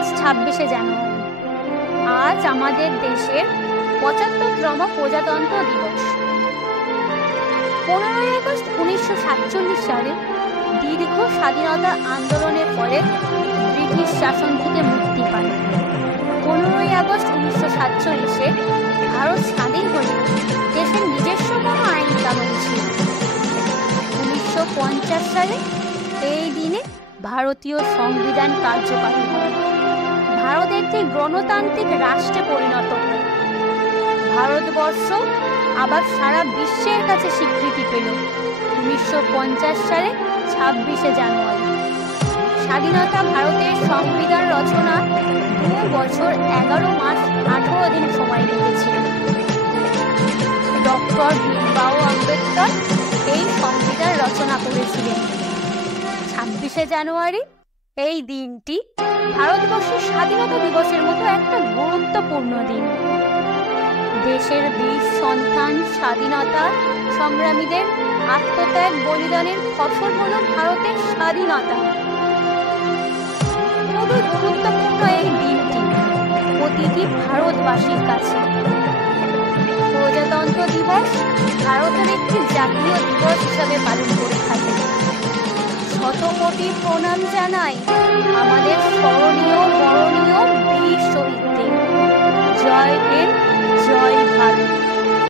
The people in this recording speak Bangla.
আজ ২৬শে জানুয়ারি। আজ আমাদের দেশের ৭৫তম প্রজাতন্ত্র দিবস। ১৫ই আগস্ট ১৯৪৭ সালে দীর্ঘ স্বাধীনতা আন্দোলনের ফলে ব্রিটিশ শাসন থেকে মুক্তি পায়। ১৫ই আগস্ট ১৯৪৭-এ ভারত স্বাধীন হলে দেশের নিজস্ব কোনো আইন কানুন ছিল। ১৯৫০ সালে এই দিনে ভারতীয় সংবিধান কার্যকারী হয়। ভারত একটি গণতান্ত্রিক রাষ্ট্রে পরিণত হয়। ভারতবর্ষ আবার সারা বিশ্বের কাছে স্বীকৃতি পেল ১৯৫০ সালে ২৬শে জানুয়ারি। স্বাধীনতা ভারতের সংবিধান রচনা ২ বছর ১১ মাস ১৮ দিন সময় লেগেছিল। ডক্টর ভীমরাও আম্বেদকর এই সংবিধান রচনা করেছিলেন। ২৬শে জানুয়ারি এই দিনটি ভারতবর্ষের স্বাধীনতা দিবসের মতো একটা গুরুত্বপূর্ণ দিন। দেশের বীর সন্তান স্বাধীনতা সংগ্রামীদের আত্মত্যাগ বলিদানের ফসল হল ভারতের স্বাধীনতা। খুবই গুরুত্বপূর্ণ এই দিনটি প্রতিটি ভারতবাসীর কাছে। প্রজাতন্ত্র দিবস ভারতের একটি জাতীয় দিবস হিসাবে পালন করে থাকে। শতকোটি প্রণাম জানাই আমাদের স্মরণীয় বরণীয় বীর শহীদদের। জয় হিন্দ, জয় ভারত।